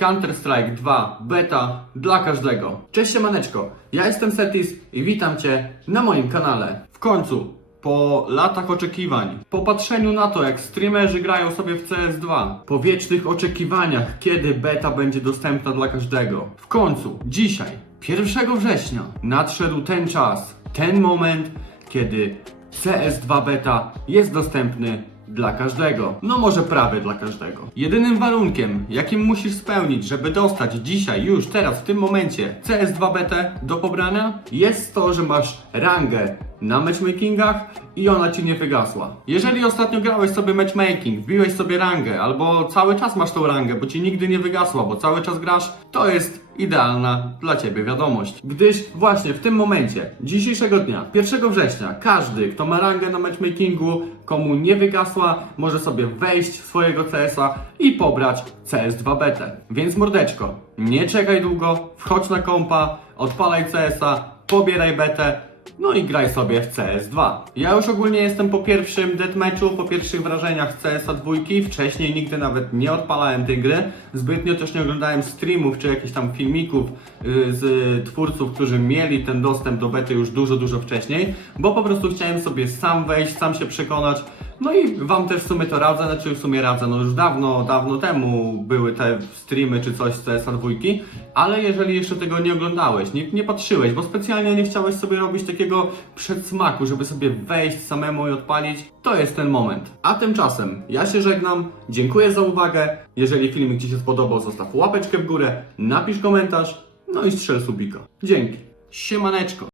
Counter-Strike 2 beta dla każdego. Cześć siemaneczko, ja jestem Setis i witam Cię na moim kanale. W końcu, po latach oczekiwań, po patrzeniu na to jak streamerzy grają sobie w CS2, po wiecznych oczekiwaniach kiedy beta będzie dostępna dla każdego. W końcu, dzisiaj, 1 września, nadszedł ten czas, ten moment, kiedy CS2 beta jest dostępny dla każdego. No może prawie dla każdego. Jedynym warunkiem, jakim musisz spełnić, żeby dostać dzisiaj, już teraz, w tym momencie CS2 betę do pobrania, jest to, że masz rangę na matchmakingach i ona ci nie wygasła. Jeżeli ostatnio grałeś sobie matchmaking, wbiłeś sobie rangę, albo cały czas masz tą rangę, bo ci nigdy nie wygasła, bo cały czas grasz, to jest idealna dla ciebie wiadomość. Gdyż właśnie w tym momencie, dzisiejszego dnia, 1 września, każdy, kto ma rangę na matchmakingu, komu nie wygasła, może sobie wejść w swojego CS-a i pobrać CS2 betę. Więc mordeczko, nie czekaj długo, wchodź na kompa, odpalaj CS-a, pobieraj betę, no i graj sobie w CS2. Ja już ogólnie jestem po pierwszym deathmatchu, po pierwszych wrażeniach CS-a dwójki. Wcześniej nigdy nawet nie odpalałem tej gry. Zbytnio też nie oglądałem streamów czy jakichś tam filmików y, z twórców, którzy mieli ten dostęp do bety już dużo, dużo wcześniej, bo po prostu chciałem sobie sam wejść, sam się przekonać. No i wam też w sumie to radzę, znaczy w sumie radzę, no już dawno, dawno temu były te streamy czy coś z CS-a dwójki, ale jeżeli jeszcze tego nie oglądałeś, nie, nie patrzyłeś, bo specjalnie nie chciałeś sobie robić takiego przedsmaku, żeby sobie wejść samemu i odpalić, to jest ten moment. A tymczasem ja się żegnam, dziękuję za uwagę, jeżeli filmik Ci się spodobał, zostaw łapeczkę w górę, napisz komentarz, no i strzel subika. Dzięki. Siemaneczko.